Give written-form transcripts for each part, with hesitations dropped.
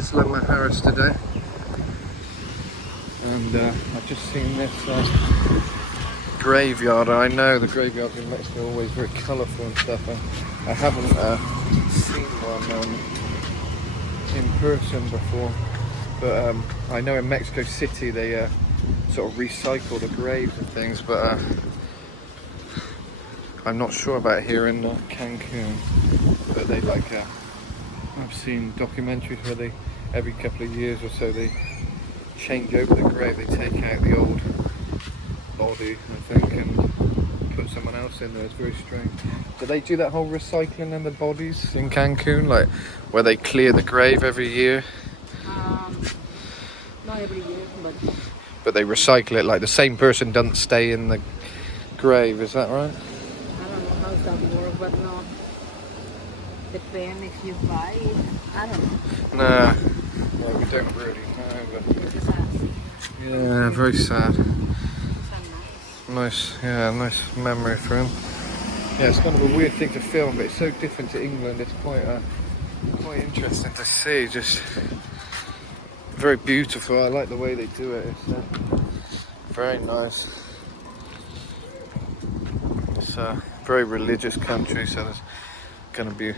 Isla Mujeres today, and I've just seen this graveyard. I know the graveyards in Mexico are always very colourful and stuff. I haven't seen one in person before, but I know in Mexico City they sort of recycle the graves and things, but I'm not sure about here in Cancun. But they I've seen documentaries where they, every couple of years or so, they change over the grave. They take out the old body, I think, and put someone else in there. It's very strange. Do they do that whole recycling in the bodies in Cancun, like where they clear the grave every year? Not every year, but they recycle it. Like the same person doesn't stay in the grave. Is that right? I don't know how that works, but no. Depends if you buy it. I don't know. Nah, well, we don't really know. But It's just sad. yeah, very sad. Nice. Nice memory for him. Yeah, it's kind of a weird thing to film, but it's so different to England. It's quite interesting to see. Just very beautiful. I like the way they do it. It's very nice. It's a very religious country, so there's going to be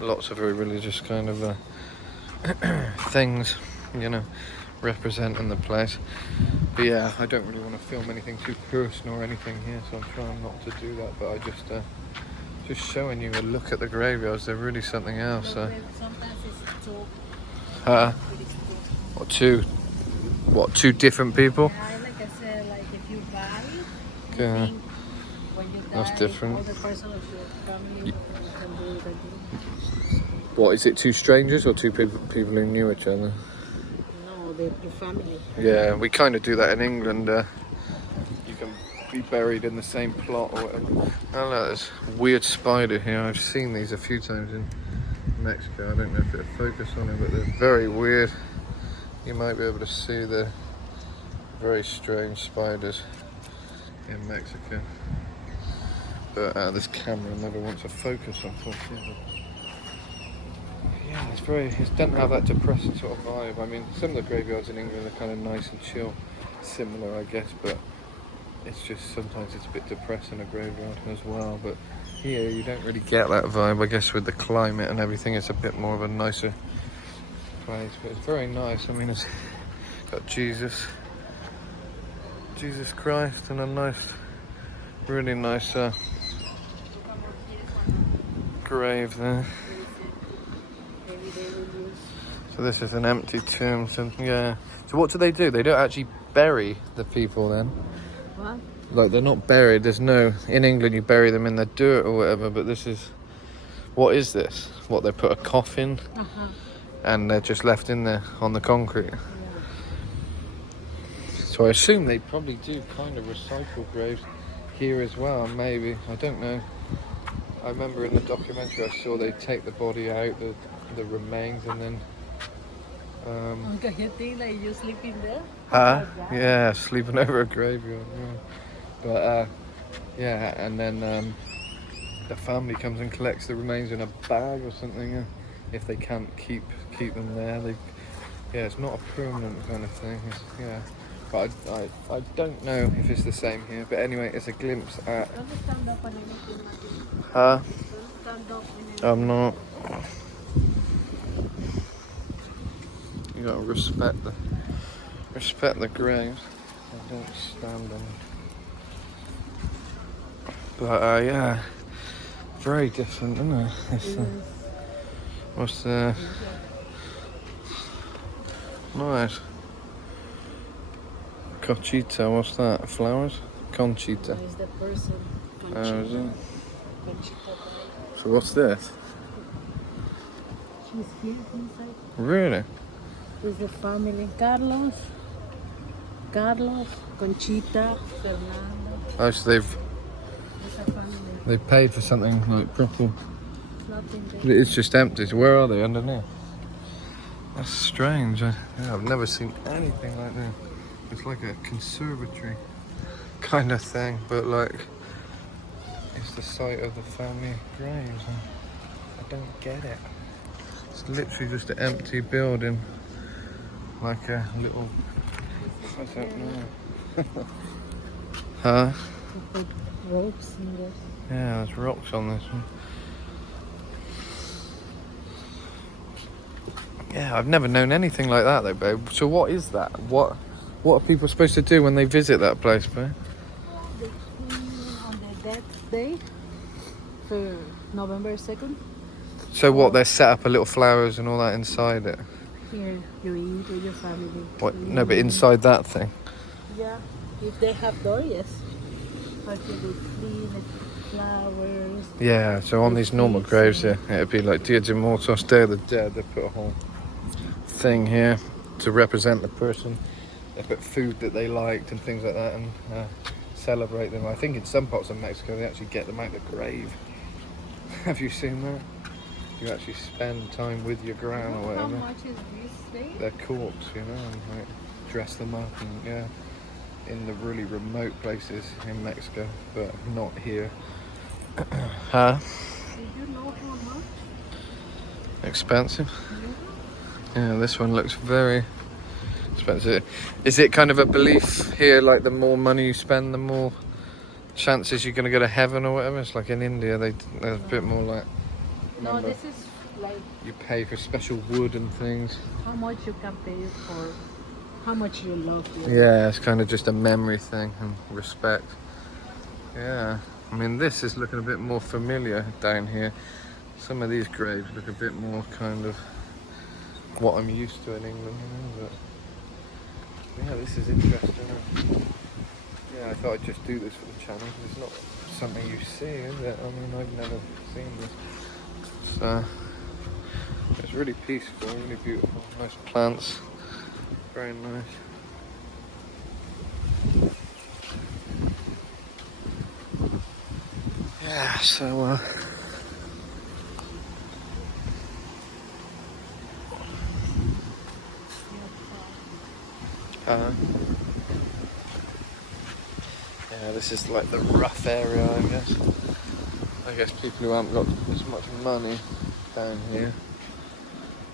lots of very religious kind of things, you know, representing the place. But yeah, I don't really want to film anything too personal or anything here, so I'm trying not to do that. But I just showing you a look at the graveyards. They're really something else. Sometimes it's too. Two different people? Yeah, like I said, like if you buy it, Okay. think when you die, That's different. all the person of your family can do it again. What, is it two strangers or two people who knew each other? No, the family. Yeah, we kind of do that in England. You can be buried in the same plot or whatever. Oh, look, there's a weird spider here. I've seen these a few times in Mexico. I don't know if it'll focus on it, but they're very weird. You might be able to see the very strange spiders in Mexico. But this camera never wants to focus, unfortunately. Yeah, it doesn't have that depressing sort of vibe. I mean, some of the graveyards in England are kind of nice and chill, similar I guess, but it's just sometimes it's a bit depressing, a graveyard as well. But here you don't really get that vibe, I guess, with the climate and everything. It's a bit more of a nicer place, but it's very nice. I mean, it's got Jesus Christ and a nice, really nice grave there. So this is an empty tomb. So yeah. So what do? They don't actually bury the people then? What? Like they're not buried. There's no. In England you bury them in the dirt or whatever. But this is. What is this? What, they put a coffin and they're just left in there on the concrete. Yeah. So I assume they probably do kind of recycle graves here as well. Maybe, I don't know. I remember in the documentary I saw they take the body out, the remains, and then. Okay, you think like you sleeping there? Yeah, sleeping over a graveyard. Yeah. But yeah, and then the family comes and collects the remains in a bag or something. If they can't keep them there, it's not a permanent kind of thing. Yeah, but I don't know if it's the same here. But anyway, it's a glimpse at. Don't stand up on anything, Martin. Huh? Don't stand up in anything. I'm not. You gotta respect the graves. I don't stand on it. But yeah, very different, isn't it? It's, what's the nice Conchita? What's that? Flowers? Conchita. Is the person Oh, is it? Conchita. So what's this? She's here inside. Really? Is the family Carlos, Conchita, Fernando. Oh, so It's a family. they've paid for something like proper. Nothing But there. it's just empty. So where are they underneath? That's strange. I've never seen anything like that. It's like a conservatory kind of thing, but like it's the site of the family graves. I don't get it. It's It's literally just an empty building. Like a little... I don't know. Huh? Like ropes in there. Yeah, there's rocks on this one. Yeah, I've never known anything like that though, babe. So what is that? What are people supposed to do when they visit that place, babe? They clean on the death day for November 2nd. So what, they set up a little flowers and all that inside it? Here you eat with your family. What? No, but inside that thing? Yeah, if they have door, yes. But they would clean the flowers. Yeah, so on these normal graves here, it'd be like Dia de Muertos, Day of the Dead. They put a whole thing here to represent the person. They put food that they liked and things like that and celebrate them. I think in some parts of Mexico they actually get them out of the grave. Have you seen that? You actually spend time with your gran or How whatever. much is this thing? Their corpse, you know, and like dress them up and yeah, in the really remote places in Mexico, but not here. Huh? Do you know how much? Expensive? Yeah, this one looks very expensive. Is it kind of a belief here, like the more money you spend, the more chances you're going to go to heaven or whatever? It's like in India, they're a bit more like... No, remember, this is like you pay for special wood and things. how much you can pay for how much you love your Yeah, it's kind of just a memory thing and respect. Yeah, I mean this is looking a bit more familiar down here. Some of these graves look a bit more kind of what I'm used to in England, you know, but yeah, this is interesting. Yeah, I thought I'd just do this for the channel because it's not something you see, is it? I mean, I've never seen this. So it's really peaceful, really beautiful, nice plants, very nice. Yeah, so yeah, this is like the rough area, I guess. I guess people who haven't got as much money down here.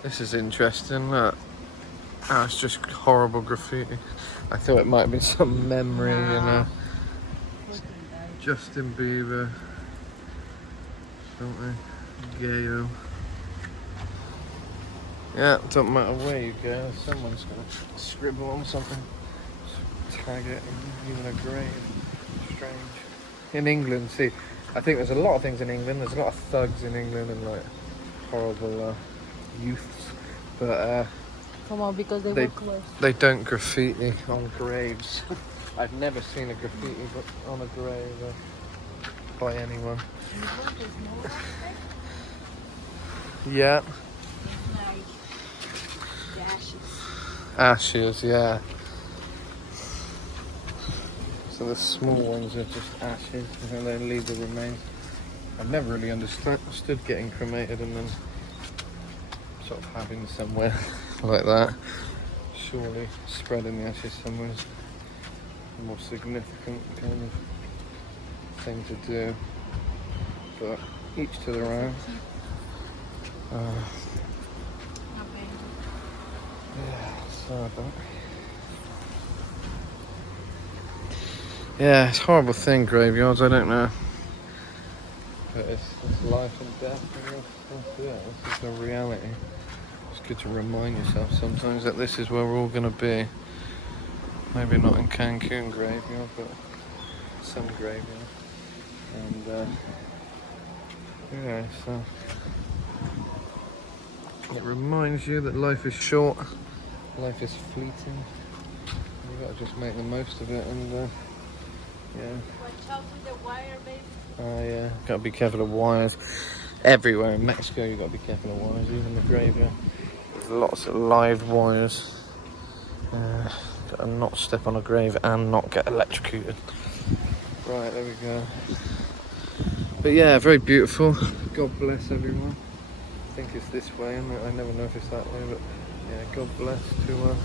This is interesting, look. Oh, it's just horrible graffiti. I thought it might have been some memory, you know. Justin Bieber, something, Gayo. Yeah, doesn't matter where you go, someone's gonna scribble on something, tag it, even a grave. Strange. In England, see, I think there's a lot of things in England. There's a lot of thugs in England and like horrible youths, but come on, because they work less. they don't graffiti on graves. I've never seen a graffiti on a grave by anyone. Yeah. Like the ashes. Ashes, yeah. So the small ones are just ashes and then leave the remains. I've never really understood getting cremated and then sort of having somewhere like that. Surely spreading the ashes somewhere is a more significant kind of thing to do. But each to their own. Yeah, so yeah, it's a horrible thing, graveyards, I don't know. But it's life and death, and that's it. This is the reality. It's good to remind yourself sometimes that this is where we're all going to be. Maybe not in Cancun graveyard, but some graveyard. And yeah, so it reminds you that life is short, life is fleeting. You've got to just make the most of it and yeah. Watch out with the wire, baby. Oh yeah, got to be careful of wires. Everywhere in Mexico you've got to be careful of wires, even the graveyard. There's lots of live wires. Got to not step on a grave and not get electrocuted. Right, there we go. But yeah, very beautiful. God bless everyone. I think it's this way, isn't it? I never know if it's that way, but yeah, God bless to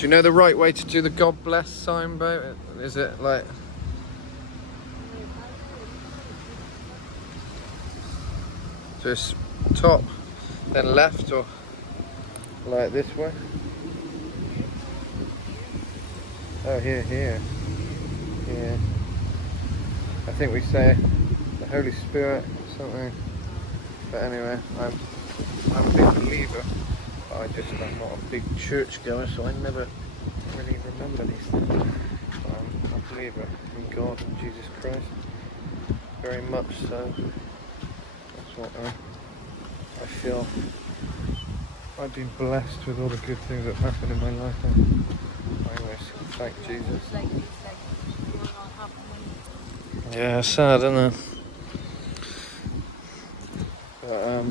do you know the right way to do the God bless sign, Bo? Is it like... Just top, then left, or like this way? Oh, here. Yeah. I think we say the Holy Spirit or something. But anyway, I'm a big believer. But I'm not a big church goer, so I never really remember these things. But I'm a believer in God and Jesus Christ. Very much so. That's what I feel. I've been blessed with all the good things that happened in my life. I always thank Jesus. Yeah, sad, isn't it? But,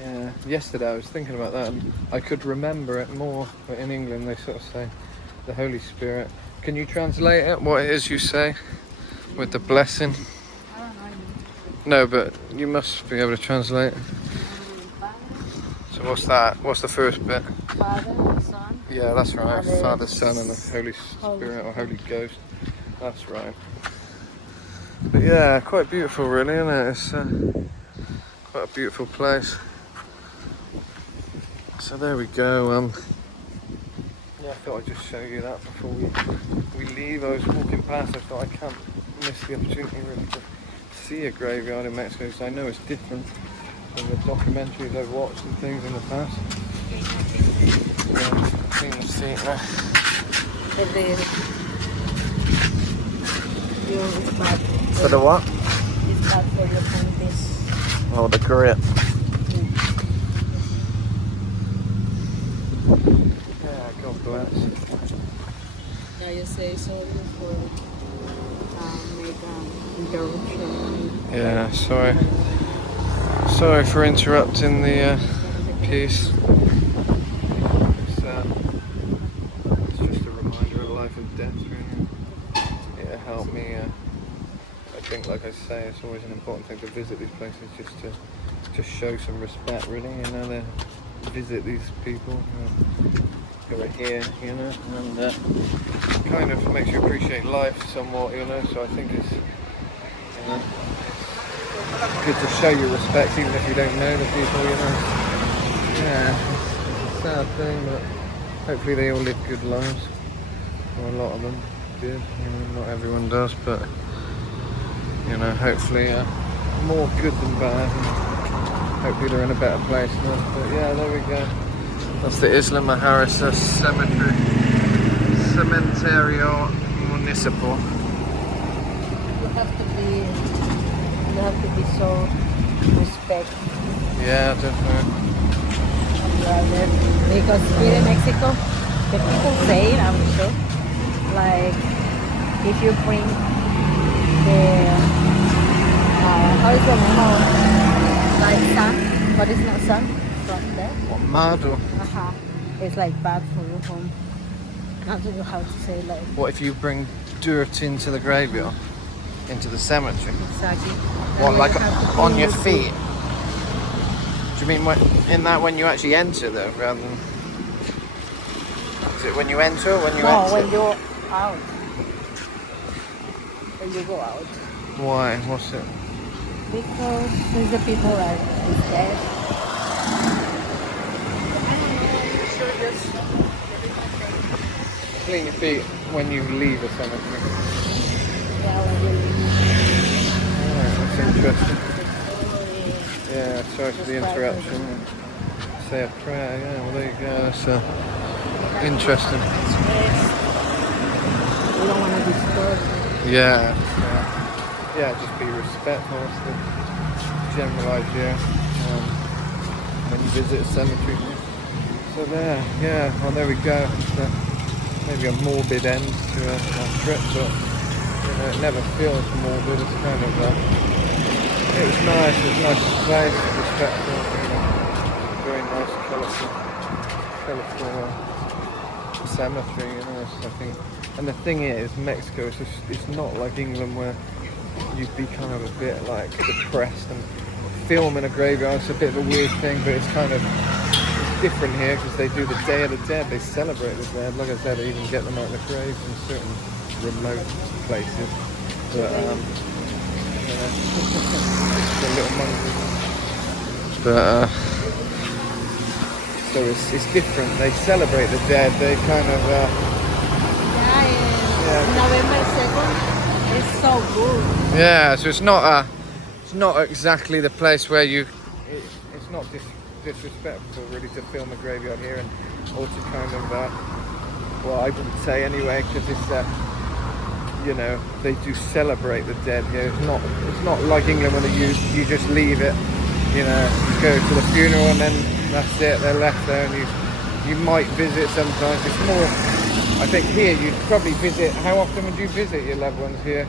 yeah, yesterday I was thinking about that and I could remember it more, but in England they sort of say the Holy Spirit. Can you translate it, what it is you say with the blessing? I don't know. No, but you must be able to translate. So what's that? What's the first bit? Father, Son. Yeah, that's right. Father, Father, Son and the Holy Spirit or Holy Ghost. That's right. But yeah, quite beautiful really, isn't it? It's quite a beautiful place. So there we go. Yeah, I thought I'd just show you that before we leave. I was walking past, I thought I can't miss the opportunity really to see a graveyard in Mexico, because I know it's different from the documentaries I've watched and things in the past. Yeah, I've seen the seat there. For the what? It's bad for your puentes. Oh, the grip. Yeah, God bless. Now you say sorry for make interruption. Yeah, sorry. Sorry for interrupting the piece. It's just a reminder of life and death, really. It helped me. I think, like I say, it's always an important thing to visit these places, just to show some respect, really. You know, to visit these people who are here, you know, and kind of makes you appreciate life somewhat, you know. So I think it's, you know, it's good to show your respect, even if you don't know the people, you know. Yeah, it's a sad thing, but hopefully they all live good lives, or a lot of them did. You know, not everyone does, but you know, hopefully more good than bad. And hopefully they're in a better place now. But yeah, there we go. That's the Isla Mujeres Cemetery, Cementerio Municipal. You have to be so respect. Yeah, definitely. Because here in Mexico, the people say, I'm sure, like if you bring the how is the name of like sun, but it's not sun from there. What, mad or? It's like bad for your home. I don't know how to say like. What if you bring dirt into the graveyard, into the cemetery? Exactly. What, like on your feet? feet? Do you mean when you actually enter though, rather than? Is it when you enter or when you exit? When you're out. When you go out. Why? What's it? Because there's the people that is dead. Clean your feet when you leave a cemetery. Yeah, when you leave. Alright, that's interesting. Yeah, sorry for the interruption. Say a prayer, yeah, well there you go, that's interesting. We don't want to disturb. Yeah, just be respectful, that's the general idea when you visit a cemetery. So there we go. It's maybe a morbid end to our trip, but you know, it never feels morbid. It's kind of it was nice. It was a nice place, respectful, you know, very nice, colourful cemetery. You know, so I think. And the thing is, Mexico it's not like England where you'd be kind of a bit like depressed and film in a graveyard. It's a bit of a weird thing, but it's kind of different here because they do the Day of the Dead. They celebrate the dead. Like I said, they even get them out of the graves in certain remote places. But you know. The little monkeys. But so it's different. They celebrate the dead. They kind of November 2nd is so good. yeah. So it's not exactly the place where it's not disrespectful really to film a graveyard here and or to kind of well, I wouldn't say anyway, because it's you know, they do celebrate the dead here. It's not like England when you just leave it, you know, you go to the funeral and then that's it, they're left there, and you might visit sometimes. It's more, I think here you'd probably visit. How often would you visit your loved ones here?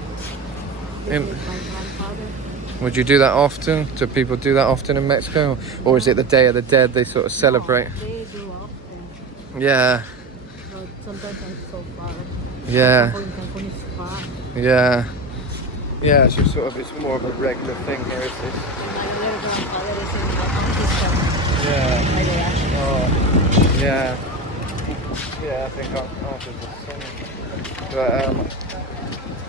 Would you do that often? Do people do that often in Mexico? Or is it the Day of the Dead they sort of celebrate? No, they do often. Yeah. But sometimes I'm so far. Yeah. For example, in Cancun is far. Yeah. Yeah, so sort of it's more of a regular thing here, is this? My other grandfather is in Pakistan. Yeah. Oh. Oh. Yeah. Yeah, I think ours is the same. But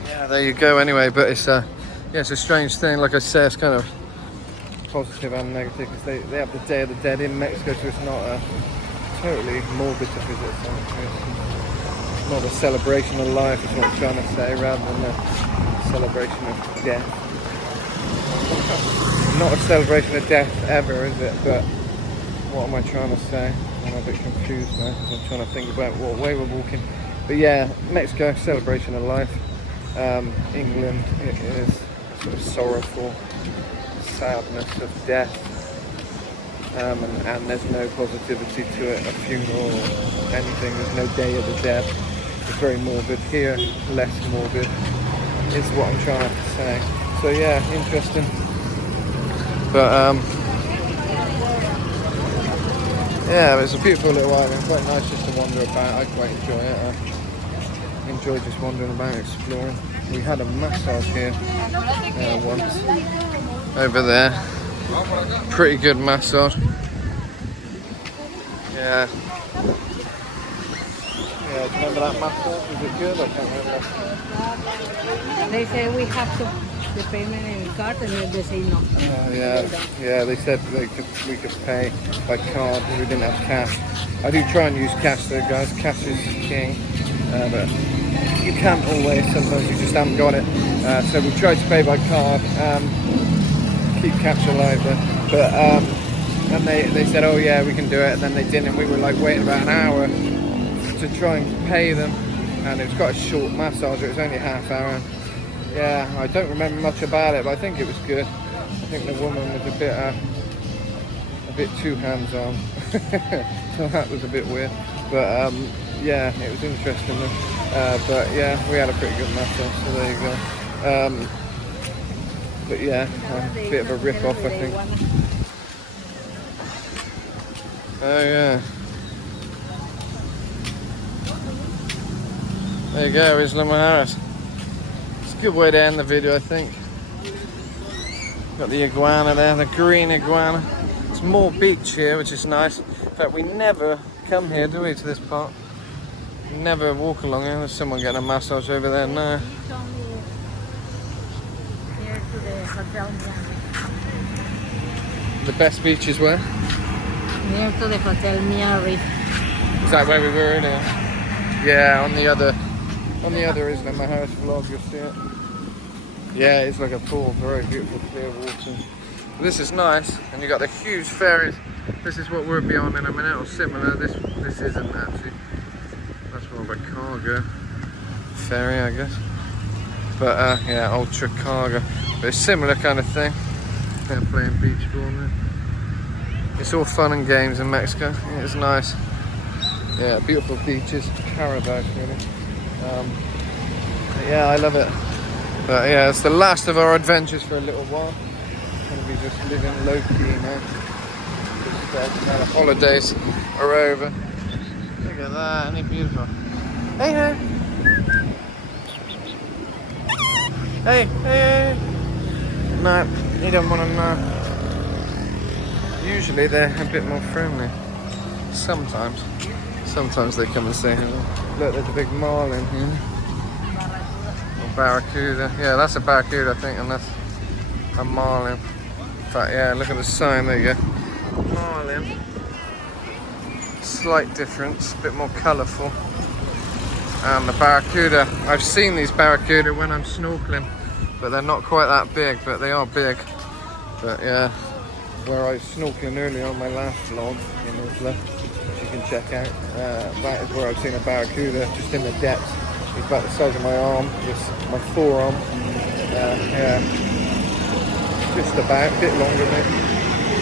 yeah, there you go anyway, but it's yeah, it's a strange thing. Like I say, it's kind of positive and negative because they have the Day of the Dead in Mexico, so it's not totally morbid to visit. So it's more of a celebration of life, is what I'm trying to say, rather than a celebration of death. Not a celebration of death ever, is it? But what am I trying to say? I'm a bit confused now because I'm trying to think about what way we're walking. But yeah, Mexico, celebration of life. England, it is a sort of sorrowful sadness of death, and there's no positivity to it, a funeral or anything. There's no Day of the Dead. It's very morbid. Here, less morbid is what I'm trying to say. So yeah, interesting. But yeah, it's a beautiful little island, quite nice just to wander about. I quite enjoy it. Enjoy just wandering about, exploring. We had a massage here once, over there. Pretty good massage. Yeah. Yeah, do you remember that massage? Was it good? I can't remember. They say we have to the payment in card, and then they say no. Yeah. They said we could pay by card, but we didn't have cash. I do try and use cash though, guys. Cash is king, but you can't always. Sometimes you just haven't got it. So we tried to pay by card. Keep cash alive there. But and they said, oh yeah, we can do it. And then they didn't. And we were like waiting about an hour to try and pay them. And it was quite a short massage. It was only a half hour. Yeah, I don't remember much about it, but I think it was good. I think the woman was a bit too hands-on. So that was a bit weird. But yeah, it was interesting. But yeah, we had a pretty good massage, so there you go. But yeah, a bit of a rip-off, I think. Oh yeah. There you go, Isla, Mujeres. It's a good way to end the video, I think. Got the iguana there, the green iguana. It's more beach here, which is nice. In fact, we never come here, do we, to this part? We never walk along here. There's someone getting a massage over there now. Here to the hotel. The best beach is where? Near to the hotel Mia Reef. Is that where we were earlier? Yeah, on the other Isla Mujeres vlog, you'll see it. Yeah, it's like a pool, very beautiful clear water. This is nice, and you got the huge ferries. This is what we'll be on in a minute, or similar. This isn't actually. That's more of a cargo ferry, I guess. But yeah, ultra cargo. But it's similar kind of thing. They're playing beach ball now. It's all fun and games in Mexico. It's nice. Yeah, beautiful beaches, paradise really. Yeah, I love it. But yeah, it's the last of our adventures for a little while. Gonna be just living low-key now. Now the holidays are over. Look at that, isn't it beautiful? Hey, hey! Hey! No, he don't want to know. Usually they're a bit more friendly. Sometimes they come and say hello. Look, there's a big marlin here. Or barracuda. Yeah, that's a barracuda, I think, and that's a marlin. In fact, yeah, look at the sign, there you go. Marlin. Slight difference, a bit more colourful. And the barracuda. I've seen these barracuda when I'm snorkeling, but they're not quite that big, but they are big. But yeah, where I was snorkeling earlier on my last vlog in Isla, which you can check out, that is where I've seen a barracuda just in the depths. It's about the size of my arm, just my forearm. Yeah, just about, a bit longer maybe.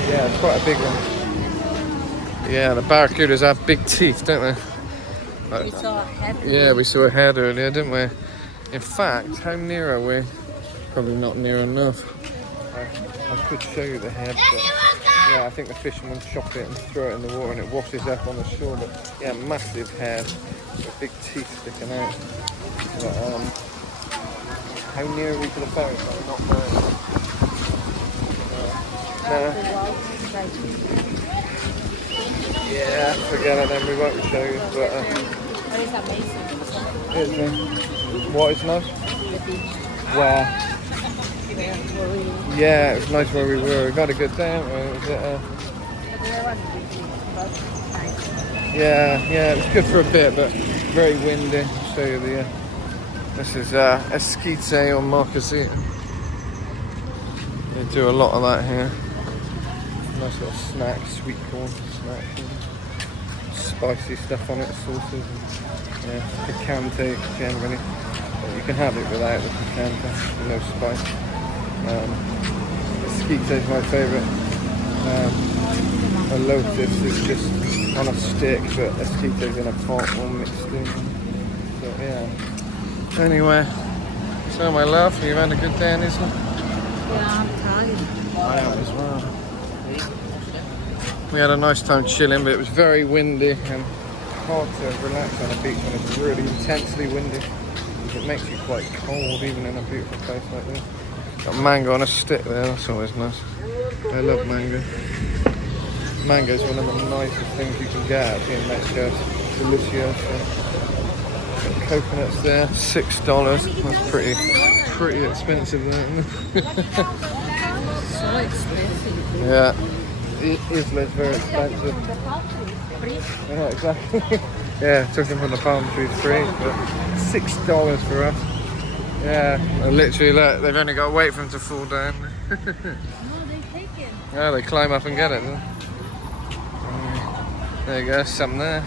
Yeah, it's quite a big one. Yeah, the barracudas have big teeth, don't they? We saw a head. Yeah, we saw a head earlier, didn't we? In fact, how near are we? Probably not near enough. I could show you the head, but yeah, I think the fishermen chop it and throw it in the water and it washes up on the shore. But yeah, massive head with big teeth sticking out. But, how near are we to the ferry? I'm not very. Yeah, forget it then, we won't show you. But That is amazing. isn't it? What is nice? The beach. Where? Yeah, it was nice where we were. We got a good day, haven't we? Was it, yeah, it was good for a bit, but very windy. I'll show you the. This is esquite or marquesita. They do a lot of that here. Nice little snack, sweet corn snack. Spicy stuff on it, sauces. And, yeah, picante generally. But you can have it without the picante, no spice. Esquite is my favourite. A lotus is just on a stick, but esquite is in a pot all mixed in. But yeah. Anyway, so my love, you've had a good day in Isla? Yeah, I'm tired. I am as well. We had a nice time chilling, but it was very windy and hard to relax on a beach when it's really intensely windy. It makes you quite cold even in a beautiful place like this. Got mango on a stick there, that's always nice. I love mango. Mango is one of the nicest things you can get out here in Mexico. It's delicious. Got coconuts there, $6. That's pretty expensive there. So expensive. Yeah, Isla is very expensive. Yeah, exactly. Yeah, took them from the palm trees free, but $6 for us. Yeah, literally, look, they've only got to wait for them to fall down. No, they take it. Yeah, they climb up and get it. There you go, some there.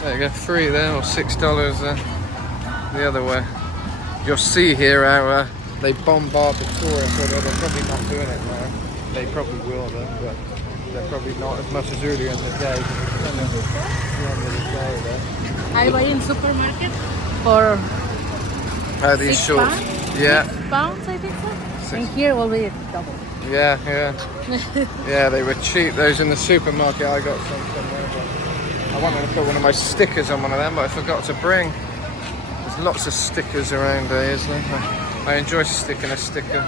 There you go, free there, or $6 the other way. You'll see here how they bombard the tourists, although they're probably not doing it now. They probably will though, but they're probably not as much as earlier in the day. At the end of the day though. I buy in supermarket for These 6 shorts. pounds? Yeah. 6 pounds, I think so. And here will be double. Yeah. Yeah, they were cheap. Those in the supermarket, I got some somewhere. But I wanted to put one of my stickers on one of them, but I forgot to bring. There's lots of stickers around here, isn't there? I enjoy sticking a sticker.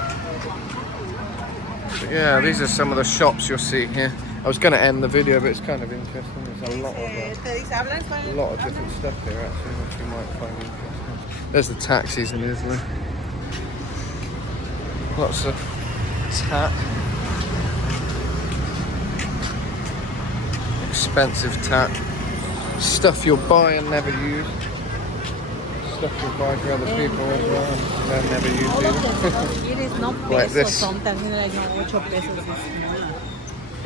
But yeah, these are some of the shops you'll see here. I was going to end the video, but it's kind of interesting. There's a lot of different stuff here actually, which you might find interesting. There's the taxis in Isla. Lots of tack. Expensive tack. Stuff you'll buy and never use. Stuff you'll buy for other people as well and never use either. It is not Like pesos, this. sometimes it's like 8 pesos.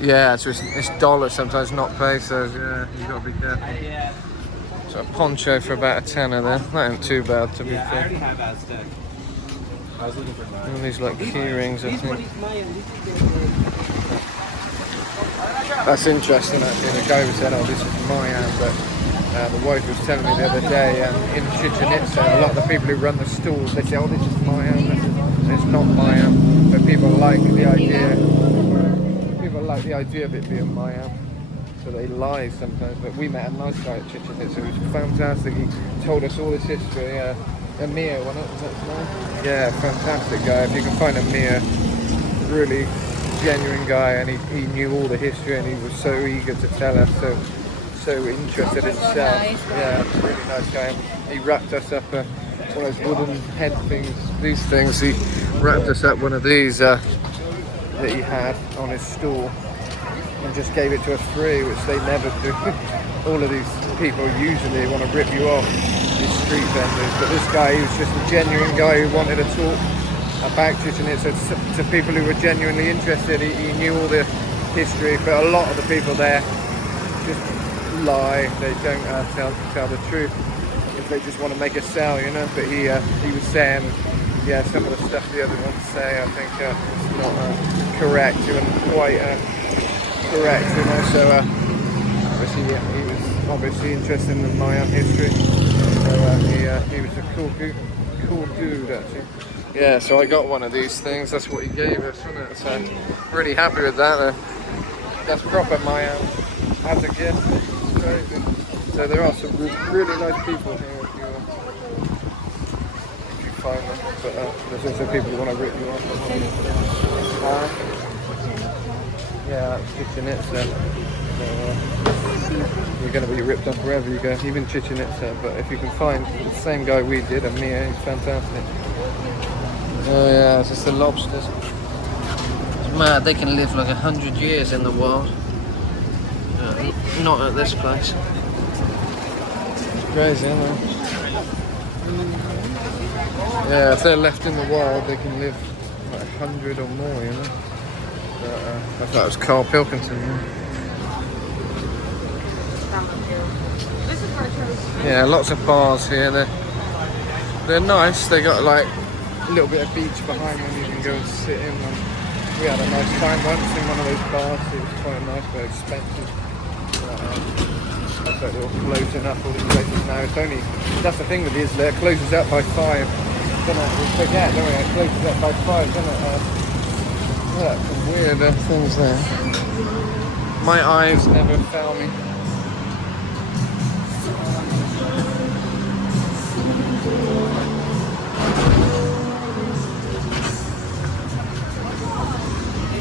Yeah, it's dollars sometimes, not pesos. Yeah, you gotta be careful. So a poncho for about a tenner there. That ain't too bad to be fair. I already have Aztec. I was looking for mine. And these like key rings, I think. That's interesting actually. The guy was saying, oh, this is Mayan, but the wife was telling me the other day in Chichen Itza, a lot of the people who run the stalls, they say, oh, this is Mayan, it's not Mayan, but people like the idea. People like the idea of it being Mayan, so they lie sometimes. But we met a nice guy at Chichen Itza, it was fantastic. He told us all his history. Amir, wasn't it? Was that his name? Yeah, fantastic guy. If you can find Amir, really genuine guy, and he knew all the history, and he was so eager to tell us, so interested himself. Nice. Yeah, really nice guy. He wrapped us up one of those wooden head things. These things, he wrapped us up one of these that he had on his stall and just gave it to us free, which they never do. All of these people usually want to rip you off, these street vendors, but this guy, he was just a genuine guy who wanted to talk about chichen itza to people who were genuinely interested. He knew all the history, but a lot of the people there just lie. They don't tell the truth if they just want to make a sale, you know. But he was saying, yeah, some of the stuff the other ones say, I think is not correct, even quite correct, you know. So obviously, yeah, he was obviously interested in the Mayan history. So he was a cool dude actually. Yeah, so I got one of these things. That's what he gave us, wasn't it? So really happy with that. That's proper Mayan as a gift. It's crazy. So there are some really nice people here if you find them. But there's also people who want to rip you off. Yeah, that's Chichen Itza. So you're going to be ripped off wherever you go, even Chichen Itza. But if you can find the same guy we did, Amir, he's fantastic. Oh yeah, it's just the lobsters. It's mad, they can live like 100 years in the wild. Not at this place. It's crazy, isn't it? Yeah, if they're left in the wild, they can live like 100 or more, you know. But, I thought it was Carl Pilkington. Yeah, lots of bars here. They're nice. They got like a little bit of beach behind them you can go and sit in. We had a nice time once in one of those bars. It was quite nice, but expensive. Looks like they're all closing up all these places now. That's the thing with Isla, it closes up by 5. Don't it? We forget, don't we? It closes up by 5, doesn't it? Look, some weird things there. My eyes never fail me.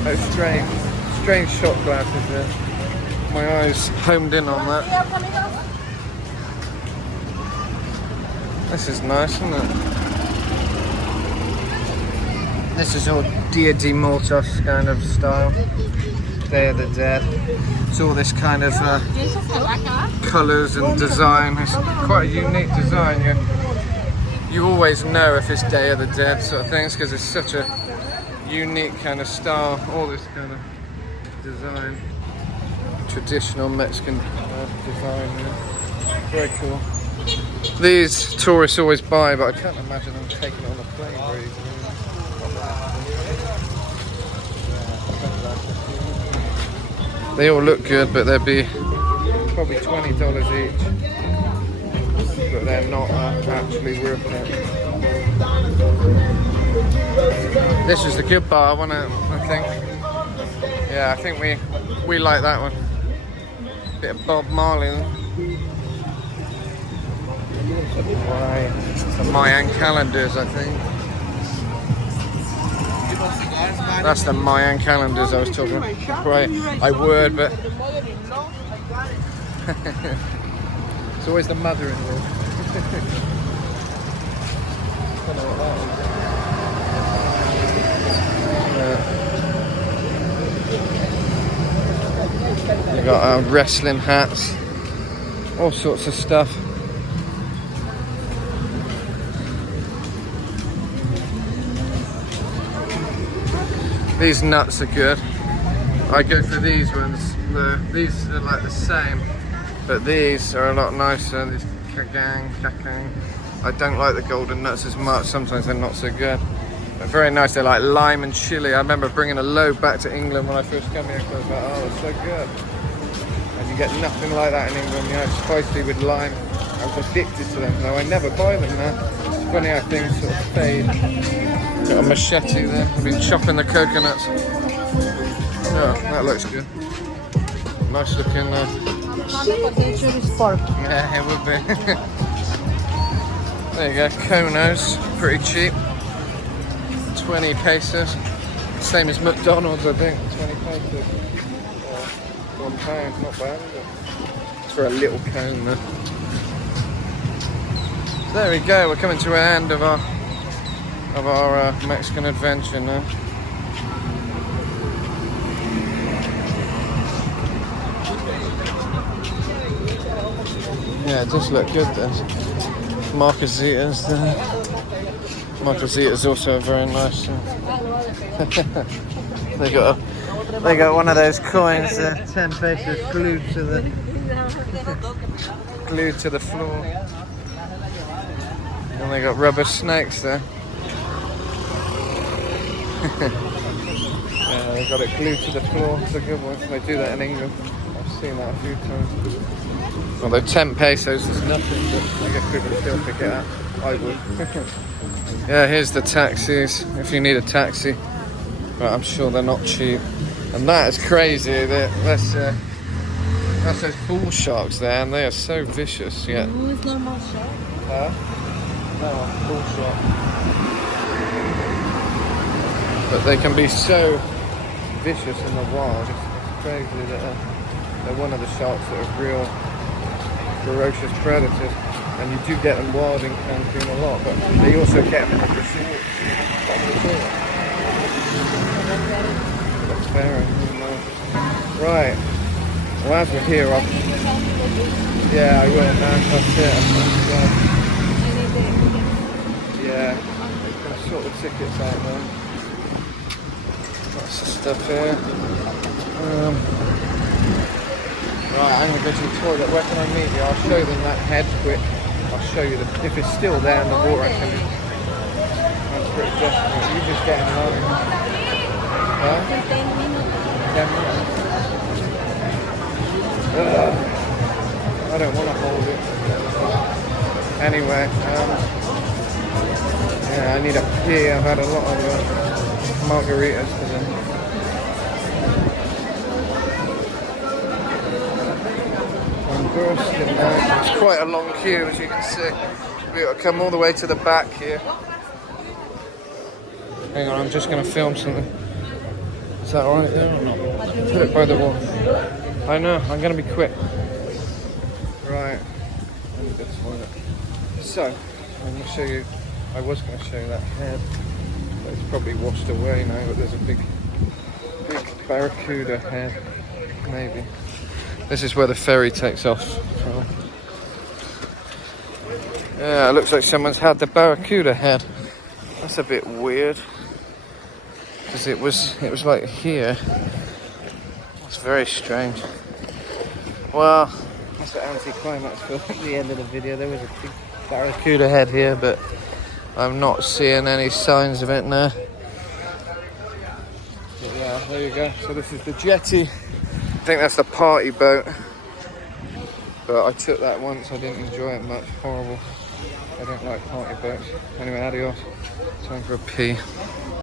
Oh, strange shot glasses there. My eyes homed in on that. This is nice, isn't it? This is all Dia de Muertos kind of style. Day of the Dead. It's all this kind of colours and design. It's quite a unique design. You always know if it's Day of the Dead sort of things because it's such a unique kind of style. All this kind of design. Traditional Mexican design. Very cool. These tourists always buy, but I can't imagine them taking it on a plane very easily. They all look good, but they'd be probably $20 each. But they're not actually worth it. This is the good bar, wasn't it? I think. Yeah, I think we like that one. Bit of Bob Marley. Some Mayan calendars, I think. That's the Mayan calendars I was talking about. Right, I would, but it's always the mother-in-law. Don't know what that is. You got wrestling hats, all sorts of stuff. These nuts are good. I go for these ones. These are like the same, but these are a lot nicer. These kakang. I don't like the golden nuts as much. Sometimes they're not so good. But very nice. They're like lime and chili. I remember bringing a load back to England when I first came here. I was like, oh, it's so good. And you get nothing like that in England. You know, spicy with lime. I was addicted to them. No, I never buy them now. It's funny how things sort of fade. Got a machete there. I've been chopping the coconuts. Yeah, that looks good. Nice looking. Pork. Yeah, it would be. There you go. Konos, pretty cheap. 20 pesos. Same as McDonald's, I think. 20 pesos. £1, not bad, is it? It's for a little cone there. So there we go. We're coming to an end of our Mexican adventure now. Yeah, it does look good. There's Marquesitas there. Marquesitas also very nice. They got one of those coins there, 10 pesos glued to the floor. And they got rubber snakes there. Yeah, they got it glued to the floor. It's a good one. They do that in England. I've seen that a few times. Although 10 pesos is nothing, but I guess people still pick it up. I would. Yeah, here's the taxis if you need a taxi. But I'm sure they're not cheap. And that is crazy. That's those bull sharks there, and they are so vicious. Yeah. It's normal shark. Huh? No, bull shark. But they can be so vicious in the wild. It's crazy that they're one of the sharks that are real ferocious predators. And you do get them wild in Cancun a lot, but they also get them in the resort. That's fair enough. Right. Well, as we're here, yeah, I will now. That's it. Yeah, I'm going to sort the tickets out now. That's the stuff here. Right, I'm going to go to the toilet. Where can I meet you? I'll show them that head quick. I'll show you if it's still there in the water. I'm pretty desperate. You just get in line. Huh? 10 minutes. I don't want to hold it. Anyway, yeah, I need a pee. I've had a lot of margaritas today. It's quite a long queue, as you can see. We've got to come all the way to the back here. Hang on, I'm just going to film something. Is that alright there or not? Put it by the wall. I know, I'm going to be quick. Right. Let me go to the toilet. So, I'm going to show you. I was going to show you that head, but it's probably washed away now. But there's a big barracuda head, maybe. This is where the ferry takes off. Yeah, it looks like someone's had the barracuda head. That's a bit weird, because it was like here. It's very strange. Well, that's the anti-climax for the end of the video. There was a big barracuda head here, but I'm not seeing any signs of it now. But yeah, there you go. So this is the jetty. I think that's the party boat, but I took that once. I didn't enjoy it much. Horrible. I don't like party boats. Anyway, adios. Time for a pee.